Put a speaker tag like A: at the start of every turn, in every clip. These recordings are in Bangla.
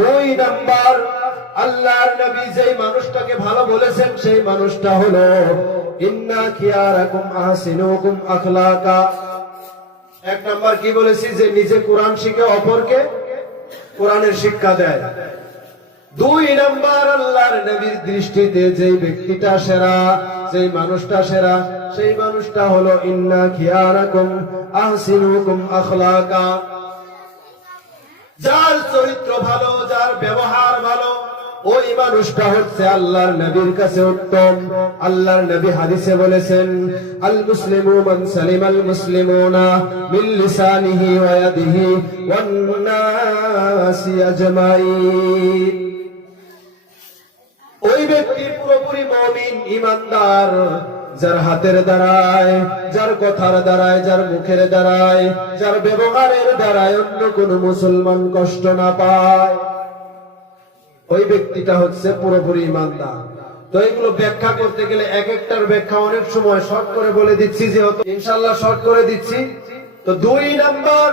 A: দুই নাম্বার, আল্লাহর নবী যেই মানুষটাকে ভালো বলেছেন, সেই মানুষটা হলো, ইন্না খিয়ারাকুম আহসিনুকুম আখলাকা। এক নাম্বার কি বলেছি যে, নিজে কোরআন শিখে অপরকে কোরআনের শিক্ষা দেয়। দুই নাম্বার, আল্লাহর নবীর দৃষ্টিতে যেই ব্যক্তিটা সেরা, যেই মানুষটা সেরা, সেই মানুষটা হলো, ইন্না খিয়ারাকুম আহসিনুকুম আখলাকা। ব্যবহার ভালো, ওই মানুষটা হচ্ছে আল্লাহর নবীর কাছে উত্তম। আল্লাহর নবী হাদিসে বলেছেন, আল মুসলিমু মান সালিম আল মুসলিমুনা মিন লিসানিহি ওয়া ইয়াদিহি ওয়ান নাসি আজমাইন। ওই ব্যক্তি পুরোপুরি মমিন, ইমানদার, যার হাতের দ্বারায়, যার কথার দ্বারায়, যার মুখের দ্বারায়, যার ব্যবহারের দ্বারায় অন্য কোন মুসলমান কষ্ট না পায়। ওই ব্যক্তিটা হচ্ছে পুরোপুরি ইমানদার। তো এগুলো ব্যাখ্যা করতে গেলে এক একটার ব্যাখ্যা অনেক সময় শর্ট করে বলে দিচ্ছি, যেহেতু ইনশাল্লাহ শর্ট করে দিচ্ছি। তো দুই নাম্বার,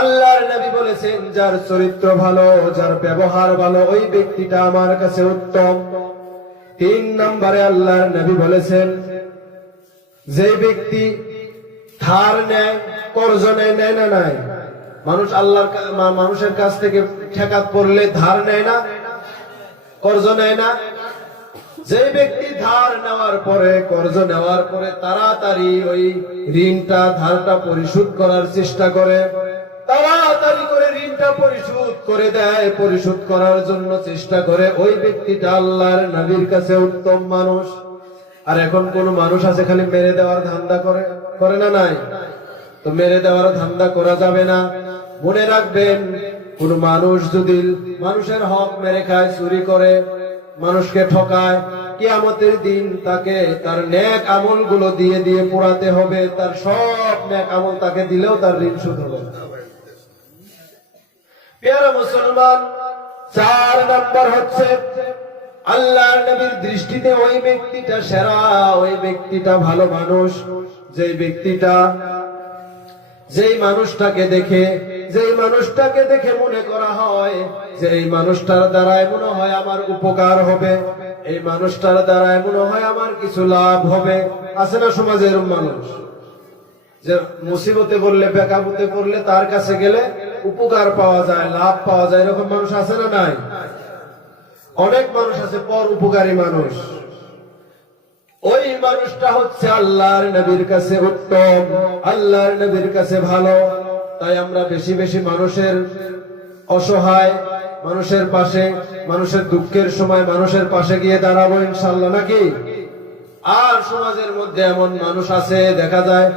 A: আল্লাহর নবী বলেছেন, যার চরিত্র ভালো, যার ব্যবহার ভালো, ওই ব্যক্তিটা আমার কাছে উত্তম। তিন নম্বরে আল্লাহর নবী বলেছেন, যে ব্যক্তি ধার নেয় কর্জ নেয় নেয় না নাই মানুষ আল্লাহর মানুষের কাছ থেকে ঠেকাত পড়লে ধার নেয় না, কর্জ নেয় না। যে ব্যক্তি ধার নেওয়ার পরে, কর্জ নেওয়ার পরে তাড়াতাড়ি ওই ঋণটা, ধারটা পরিশোধ করার চেষ্টা করে। তাড়াতাড়ি করে ঋণটা পরিশোধ করে দেয়। পরিশোধ করার জন্য চেষ্টা করে। ওই ব্যক্তিটা আল্লাহর নবীর কাছে উত্তম মানুষ। আর এখন কোন মানুষ আছে খালি মেরে দেওয়ার ধান্দা করে করে না নাই? তো মেরে দেওয়ার ধান্দা করা যাবে না। মনে রাখবেন, কোন মানুষ যদি মানুষের হক মেরে খায়, চুরি করে, মানুষকে ঠকায়, কিয়ামতের দিন তাকে তার ন্যাক আমলগুলো দিয়ে দিয়ে পোড়াতে হবে, তার সব ন্যাক আমল তাকে দিলেও তার ঋণ শোধ হবে। মুসলমান, চার নাম্বার হচ্ছে, আল্লাহর নবীর দৃষ্টিতে ওই ব্যক্তিটা সেরা, ওই ব্যক্তিটা ভালো মানুষ যে ব্যক্তিটা যেই মানুষটাকে দেখে, যেই মানুষটাকে দেখে মনে করা হয় যে এই মানুষটার দ্বারাই মনে হয় আমার উপকার হবে, এই মানুষটার দ্বারাই মনে হয় আমার কিছু লাভ হবে। আছে না সমাজের মানুষ? যে মুসিবতে পড়লে, বেকাবুতে পড়লে তার কাছে গেলে উপকার পাওয়া যায়, লাভ পাওয়া যায়, এরকম মানুষ আছে না নাই? অনেক মানুষ আছে, পর উপকারী মানুষ। ওই মানুষটা হচ্ছে আল্লাহর নবীর কাছে উত্তম, আল্লাহর নবীর কাছে ভালো। তাই আমরা বেশি বেশি মানুষের অসহায়, মানুষের পাশে, মানুষের দুঃখের সময় মানুষের পাশে গিয়ে দাঁড়াবো ইনশাল্লাহ, নাকি? আর সমাজের মধ্যে এমন মানুষ আছে, দেখা যায়,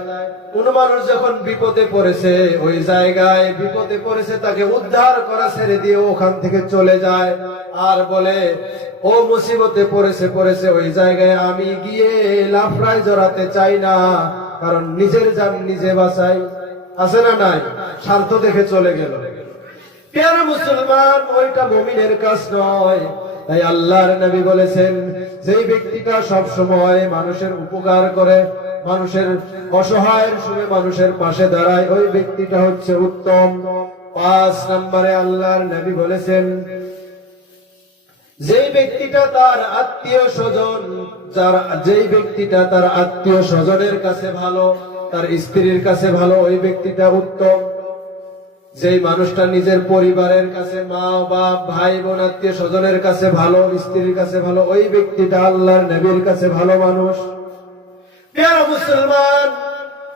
A: কোন মানুষ যখন বিপদে পড়েছে, ওই জায়গায় বিপদে পড়েছে, তাকে উদ্ধার করা ছেড়ে দিয়ে ওখান থেকে চলে যায় আর বলে, ও মুসিবতে পড়েছে পড়েছে, ওই জায়গায় আমি গিয়ে লাফরায় জড়াতে চাই না, কারণ নিজের যান নিজে বাঁচাই। আছে না নাই? স্বার্থ দেখে চলে গেল। পেয়ারা মুসলমান, ওইটা মমিনের কাজ নয়। তাই আল্লাহর নবী বলেছেন, যেই ব্যক্তিটা সব সময় মানুষের উপকার করে, মানুষের অসহায়ের সময় মানুষের পাশে দাঁড়ায়, ওই ব্যক্তিটা হচ্ছে উত্তম। পাঁচ নম্বরে আল্লাহর নবী বলেছেন, যেই ব্যক্তিটা তার আত্মীয় স্বজন, যার, যেই ব্যক্তিটা তার আত্মীয় স্বজনের কাছে ভালো, তার স্ত্রীর কাছে ভালো, ওই ব্যক্তিটা উত্তম। যেই মানুষটা নিজের পরিবারের কাছে, মা, বাপ, ভাই, বোন, আত্মীয় স্বজনের কাছে ভালো, স্ত্রীর কাছে ভালো, ওই ব্যক্তিটা আল্লাহর নবীর কাছে ভালো মানুষ। মুসলমান,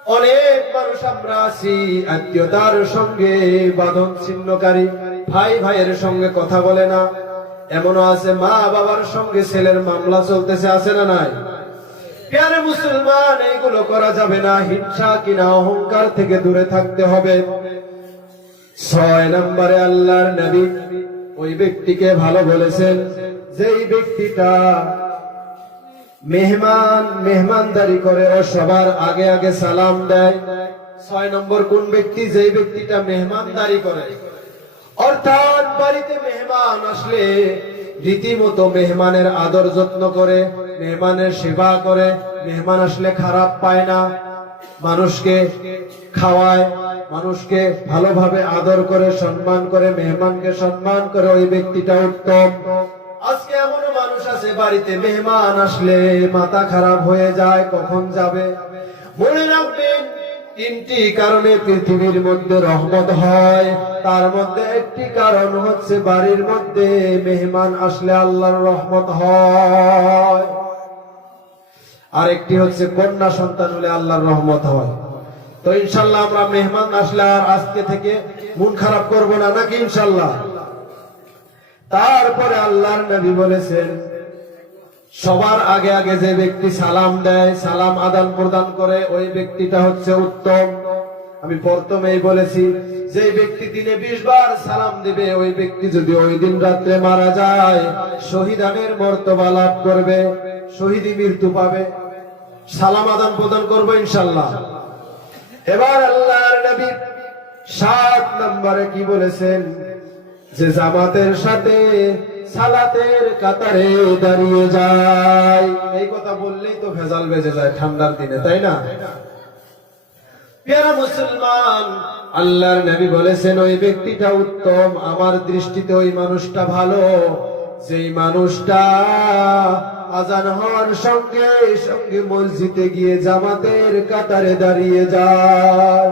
A: অনেক মানুষ আমরা আছি, আত্মীয়তার সঙ্গে, বাঁধন ছিন্নকারী, ভাই ভাইয়ের সঙ্গে কথা বলে না। এমনও আছে, মা বাবার সঙ্গে ছেলের মামলা চলতেছে, আছে না নাই? প্যারে মুসলমান এইগুলো করা যাবে না, হিংসা কিনা, অহংকার থেকে দূরে থাকতে হবে। ছয় নম্বরে আল্লাহর নবী। ওই ব্যক্তিকে ভালো বলেছেন, যেই ব্যক্তিটা মেহমান, মেহমানদারি করে ও সবার আগে আগে সালাম দেয়, ছয় নম্বর কোন ব্যক্তি? যেই ব্যক্তিটা মেহমানদারি করে। অর্থাৎ বাড়িতে মেহমান আসলে রীতিমতো মেহমানের আদর যত্ন করে, মেহমানের সেবা করে, মেহমান আসলে খারাপ পায় না, মানুষকে খাওয়ায় মানুষকে ভালোভাবে আদর করে, সম্মান করে, মেহমানকে সম্মান করে ওই ব্যক্তিটা উত্তম। আজকে এমনও মানুষ আছে, বাড়িতে মেহমান আসলে মাথা খারাপ হয়ে যায়, কখন যাবে? মনে রাখবেন, তিনটি কারণে পৃথিবীর মধ্যে রহমত হয়। তার মধ্যে একটি কারণ হচ্ছে, বাড়ির মধ্যে মেহমান আসলে আল্লাহর রহমত হয়। আরেকটি হচ্ছে, কন্যা সন্তান হলে আল্লাহর রহমত হয়। তো ইনশাল্লাহ আমরা মেহমান আসলে আর আজকে থেকে মন খারাপ করব না, নাকি ইনশাল্লাহ? তারপরে আল্লাহর নবী বলেছেন, সবার আগে আগে যে ব্যক্তি সালাম দেয়, সালাম আদান প্রদান করে, ওই ব্যক্তিটা হচ্ছে উত্তম। আমি প্রথমেই বলেছি, যে ব্যক্তি দিনে বিশ বার সালাম দিবে, ওই ব্যক্তি যদি ওই দিন রাত্রে মারা যায়, শহীদানের মর্তবা লাভ করবে শহীদি মৃত্যু পাবে। সালাম আদান প্রদান করব ইনশাল্লাহ। এবার আল্লাহর নবী সাত নম্বরে কি বলেছেন? যে জামাতের সাথে সালাতের কাতারে দাঁড়িয়ে যায়। এই কথা বললেই তো ভেজাল বেজে যায় ঠান্ডার দিনে, তাই না? পেয়ারা মুসলমান, আল্লাহর নবী বলেছেন, ওই ব্যক্তিটা উত্তম। আমার দৃষ্টিতে ওই মানুষটা ভালো। সেই মানুষটা আজান হওয়ার সঙ্গে সঙ্গে মসজিদে গিয়ে জামাতের কাতারে দাঁড়িয়ে যায়।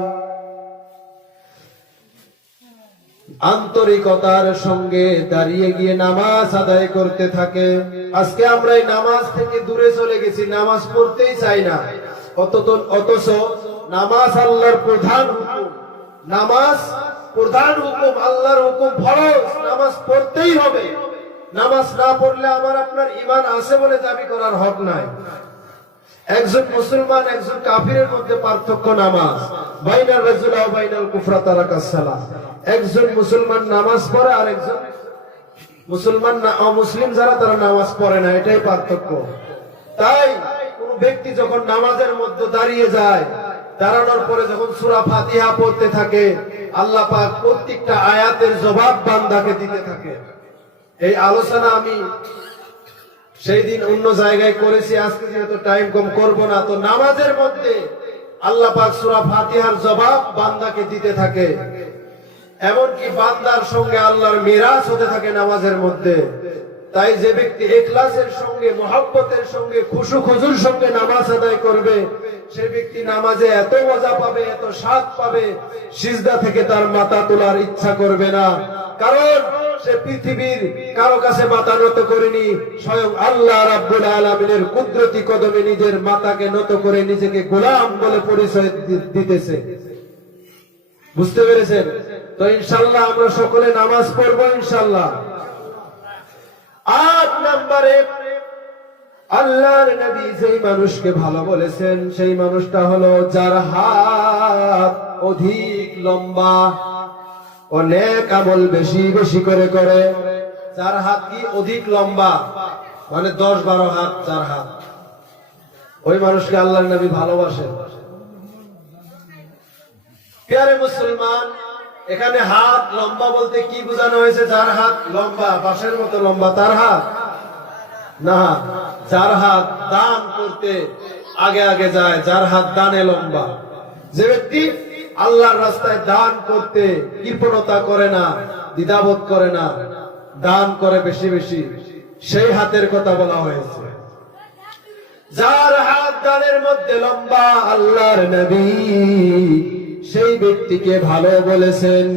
A: আন্তরিকতার সঙ্গে দাঁড়িয়ে গিয়ে নামাজ আদায় করতে থাকে। আজকে আমরা এই নামাজ থেকে দূরে চলে গেছি, নামাজ পড়তেই চাই না। অথচ নামাজ আল্লাহর প্রধান নামাজ প্রধান হুকুম, আল্লাহর হুকুম ফরজ। নামাজ পড়তেই হবে। নামাজ না পড়লে আমার আপনার ইমান আছে বলে দাবি করার হক নাই। একজন মুসলমান, একজন কাফিরের মধ্যে পার্থক্য নামাজ। বাইনাল রাজুলা বাইনাল কুফরা তারাকাস সালাহ একজন মুসলমান নামাজ পড়ে আর একজন মুসলমান না মুসলিম যারা, তারা নামাজ পড়ে না, এটাই পার্থক্য। তাই কোন ব্যক্তি যখন নামাজের মধ্যে দাঁড়িয়ে যায়, দাঁড়ানোর পরে যখন সূরা ফাতিহা পড়তে থাকে, আল্লাহ পাক প্রত্যেকটা আয়াতের জবাব বান্দাকে দিতে থাকে। এই আলোচনা আমি সেই দিন অন্য জায়গায় করেছি, আজকে যেহেতু টাইম কম, করব না। তো নামাজের মধ্যে আল্লাহ পাক সূরা ফাতিহার জবাব বান্দাকে দিতে থাকে। এমনকি বান্দার সঙ্গে আল্লাহর মিরাজ হতে থাকে নামাজের মধ্যে। তাই যে ব্যক্তি এখলাসের সঙ্গে, মহাব্বতের সঙ্গে খুশু খুজুর সঙ্গে নামাজ আদায় করবে, সে ব্যক্তি নামাজে এত মজা পাবে, এত স্বাদ পাবে, সিজদা থেকে তার মাথা তোলার ইচ্ছা করবে না। কারণ সে পৃথিবীর কারও কাছে মাথা নত করেনি, স্বয়ং আল্লাহ রাব্বুল আলামিনের কুদরতি কদমে নিজের মাথাকে নত করে নিজেকে গোলাম বলে পরিচয় দিতেছে। বুঝতে পেরেছেন? তো ইনশাল্লাহ আমরা সকলে নামাজ পড়ব ইনশাল্লাহ আট নম্বরে, আল্লাহর নবী যেই মানুষকে ভালো বলেছেন, সেই মানুষটা হলো যার হাত অধিক লম্বা। অনেক আমল বেশি বেশি করে করে। যার হাত কি অধিক লম্বা? মানে দশ বারো হাত চার হাত। ওই মানুষকে আল্লাহর নবী ভালোবাসেন। মুসলমান, এখানে হাত লম্বা বলতে কি বোঝানো হয়েছে? যার হাত লম্বা, বাঁশের মতো লম্বা তার হাত? না, যার হাত দান করতে আগে আগে যায়, যার হাত দানে লম্বা। যে ব্যক্তি আল্লাহর রাস্তায় দান করতে কৃপণতা করে না, দ্বিধাবোধ করে না, দান করে বেশি বেশি। সেই হাতের কথা বলা হয়েছে। যার হাত দানের মধ্যে লম্বা আল্লাহর নবী, সেই ব্যক্তিকে ভালো বলেছেন।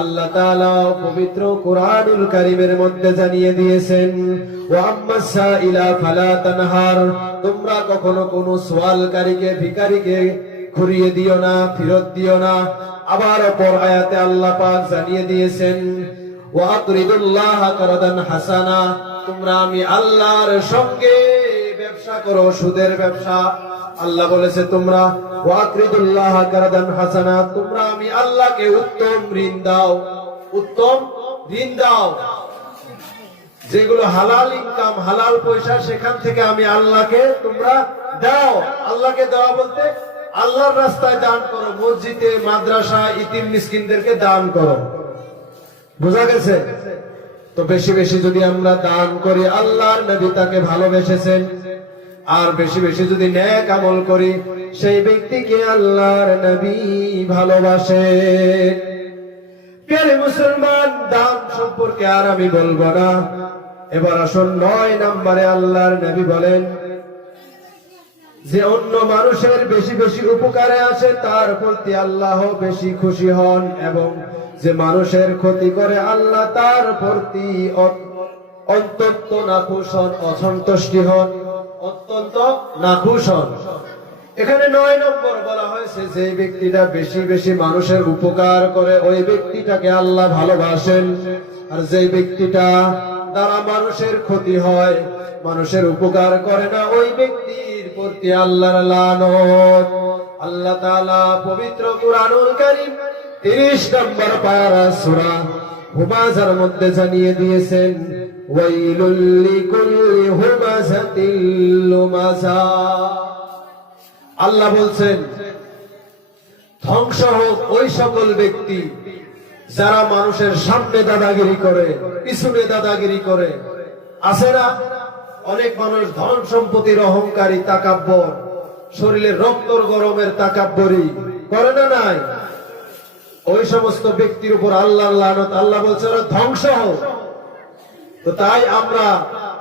A: আল্লাহ তাআলা পবিত্র কোরআনুল কারীমের মধ্যে জানিয়ে দিয়েছেন, ওয়া আম্মা সাইলা ফালা তানহার। তোমরা কখনো কোনো সওয়ালকারীকে ভিখারিকে ঘুরিয়ে দিও না, ফেরত দিও না। আবার অপর আয়াতে আল্লাহ পাক জানিয়ে দিয়েছেন ওয়াকরিদুল্লাহ করদান হাসানা তোমরা আমি আল্লাহর সঙ্গে ব্যবসা করো, সুদের ব্যবসা। আল্লাহ বলেছে তোমরা ওয়াকরিদুল্লাহ কারাদান হাসানা তোমরা আমি আল্লাহকে উত্তম ঋণ দাও। উত্তম ঋণ দাও। যেগুলো হালাল ইনকাম হালাল পয়সা, সেখান থেকে আমি আল্লাহকে তোমরা দাও। আল্লাহকে দেওয়া বলতে আল্লাহর রাস্তায় দান করো, মসজিদে, মাদ্রাসা, ইতিম মিসকিনদেরকে দান করো। বোঝা গেছে? তো বেশি বেশি যদি আমরা দান করি, আল্লাহর নবী তাকে ভালোবেসেছেন। আর বেশি বেশি যদি ন্যাক আমল করি, সেই ব্যক্তিকে আল্লাহর নবী ভালোবাসে। মুসলমান দাম সম্পর্কে আর আমি বলব না। এবার আসুন, নয় নম্বরে আল্লাহর নবী বলেন যে অন্য মানুষের বেশি বেশি উপকারে আসে, তার প্রতি আল্লাহ বেশি খুশি হন এবং যে মানুষের ক্ষতি করে আল্লাহ তার প্রতি অত্যন্ত নাখুশ হন, অসন্তুষ্টি হন। অত্যন্ত নাখুশ হন। এখানে নয় নম্বর বলা হয়েছে, যে ব্যক্তিটা বেশি বেশি মানুষের উপকার করে, ওই ব্যক্তিটাকে আল্লাহ ভালোবাসেন। আর যে ব্যক্তিটা দ্বারা মানুষের ক্ষতি হয়, মানুষের উপকার করে না ওই ব্যক্তির প্রতি আল্লাহর লানত। আল্লাহ তাআলা পবিত্র কুরআনুল কারীম 30 নম্বর পারা সূরা হুমাজার মধ্যে জানিয়ে দিয়েছেন, ওয়াইলুল লিকুল্লি হুমাজাতিল লুমাজা আল্লাহ বলছেন, ধ্বংস হোক ওই সকল ব্যক্তি যারা মানুষের সামনে দাদাগিরি করে, পিছনে দাদাগিরি করে, আছে না? অনেক মানুষ ধন সম্পত্তির অহংকারী তাকাব্বর, শরীরের রক্তর গরমের তাকাব্বরি, করে না নাই? ওই সমস্ত ব্যক্তির উপর আল্লাহ আল্লাহ বলছে ধ্বংস তো তাই আমরা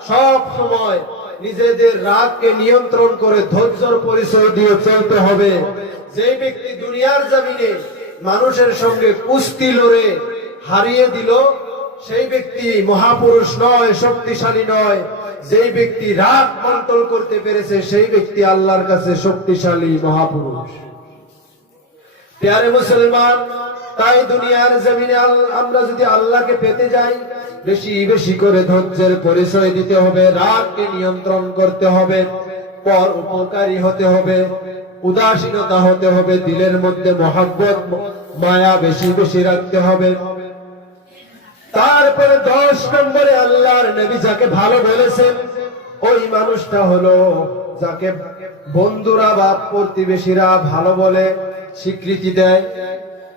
A: সব সময় নিজেদের রাগকে নিয়ন্ত্রণ করে ধৈর্যর পরিচয় দিয়ে চলতে হবে। যে ব্যক্তি দুনিয়ার জমিনে মানুষের সঙ্গে কুস্তি লড়ে হারিয়ে দিল। সেই ব্যক্তি মহাপুরুষ নয়, শক্তিশালী নয়। যেই ব্যক্তি রাগ কন্ট্রোল করতে পেরেছে, সেই ব্যক্তি আল্লাহর কাছে শক্তিশালী মহাপুরুষ। মুসলমান, তাই দুনিয়ার জমিনে আমরা যদি আল্লাহকে পেতে যাই, বেশি বেশি করে ধৈর্যের পরিচয় দিতে হবে, রাগকে নিয়ন্ত্রণ করতে হবে, পর উপকারী হতে হবে। উদাসীনতা হতে হবে, দিলের মধ্যে মহাব্বত, মায়া বেশি বেশি রাখতে হবে। তারপরে দশ নম্বরে আল্লাহর নবী যাকে ভালো বলেছেন, ওই মানুষটা হলো যাকে বন্ধুরা বা প্রতিবেশীরা ভালো বলে স্বীকৃতি দেয়।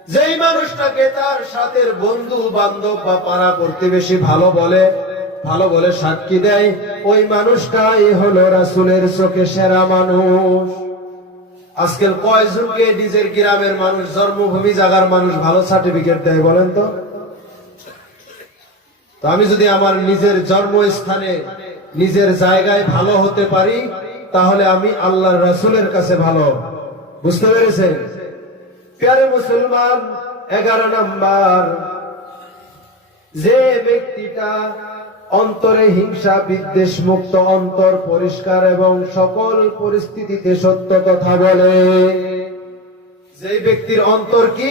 A: যেই মানুষটাকে তার সাথে বন্ধু, বান্ধব বা পাড়া প্রতিবেশী ভালো বলে ভালো বলে সাক্ষী দেয়, ওই মানুষটাই হলো রাসুলের চোখে সেরা মানুষ। আজকাল কয়জনকে নিজের গ্রামের মানুষ, জন্মভূমি জায়গার মানুষ ভালো সার্টিফিকেট দেয় বলেন তো? আমি যদি আমার নিজের জন্মস্থানে, নিজের জায়গায় ভালো হতে পারি, তাহলে আমি আল্লাহর রাসূলের কাছে ভালো। বুঝতে পেরেছেন? প্যারে মুসলমান, এগারো নাম্বার, যে ব্যক্তিটা অন্তরে হিংসা, বিদ্বেষ মুক্ত অন্তর পরিষ্কার এবং সকল পরিস্থিতিতে সত্য কথা বলে। যে ব্যক্তির অন্তর কি?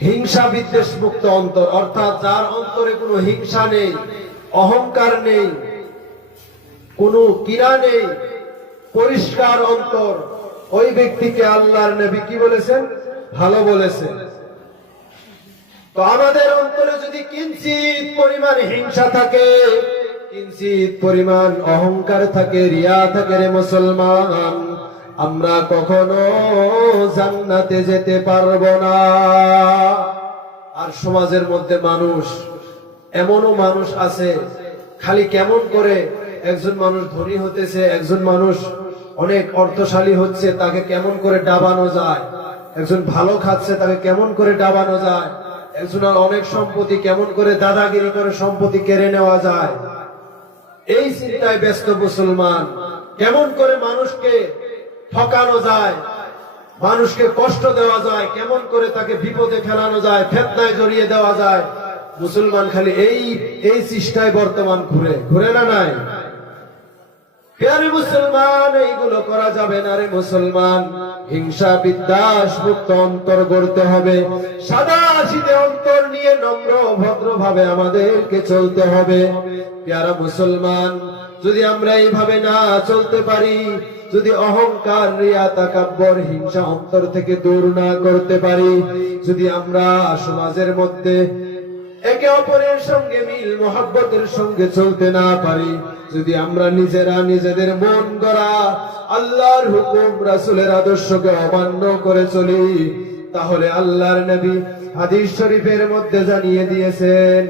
A: হিংসা, বিদ্বেষ মুক্ত অন্তর। অর্থাৎ যার অন্তরে কোনো হিংসা নেই, অহংকার নেই, কোনো কিরা নেই, পরিষ্কার অন্তর, ওই ব্যক্তিকে আল্লাহর নবী কি বলেছেন? ভালো বলেছেন। তো আমাদের অন্তরে যদি কিঞ্চিত পরিমাণ হিংসা থাকে, কিঞ্চিত পরিমাণ অহংকার থাকে, রিয়া থাকে রে মুসলমান, আমরা কখনো জান্নাতে যেতে পারব না। আর সমাজের মধ্যে মানুষ, এমনও মানুষ আছে, খালি কেমন করে একজন মানুষ ধনী হতেছে, একজন মানুষ অনেক অর্থশালী হচ্ছে, তাকে কেমন করে ডাবানো যায়, একজন ভালো খাচ্ছে, তাকে কেমন করে ডাবানো যায় একজনের অনেক সম্পত্তি কেমন করে দাদাগিরি করে সম্পত্তি কেড়ে নেওয়া যায়? এই চিন্তায় ব্যস্ত মুসলমান। কেমন করে মানুষকে ঠকানো যায়? মানুষকে কষ্ট দেওয়া যায়? কেমন করে তাকে বিপদে ফেলানো যায়? ফেতনায় জড়িয়ে দেওয়া যায়? মুসলমান খালি এই এই চেষ্টায় বর্তমান ঘুরে। ঘুরে না নাই? প্যারে মুসলমান, এইগুলো করা যাবে না রে মুসলমান। হিংসা মুক্ত অন্তর হবে। সাদা অন্তর নিয়ে নম্র ভদ্র ভাবে আমাদেরকে চলতে হবে। মুসলমান, যদি আমরা এইভাবে না চলতে পারি, যদি অহংকার, রিয়া, তাকাব্বর, হিংসা অন্তর থেকে দূর না করতে পারি, যদি আমরা সমাজের মধ্যে একে অপরের সঙ্গে মিল, মোহাব্বতের সঙ্গে চলতে না পারি। যদি আমরা নিজেরা নিজেদের মন করা আল্লাহর হুকুম, রাসুলের আদর্শকে অমান্য করে চলি, তাহলে আল্লাহর নবী হাদিস শরীফের মধ্যে জানিয়ে দিয়েছেন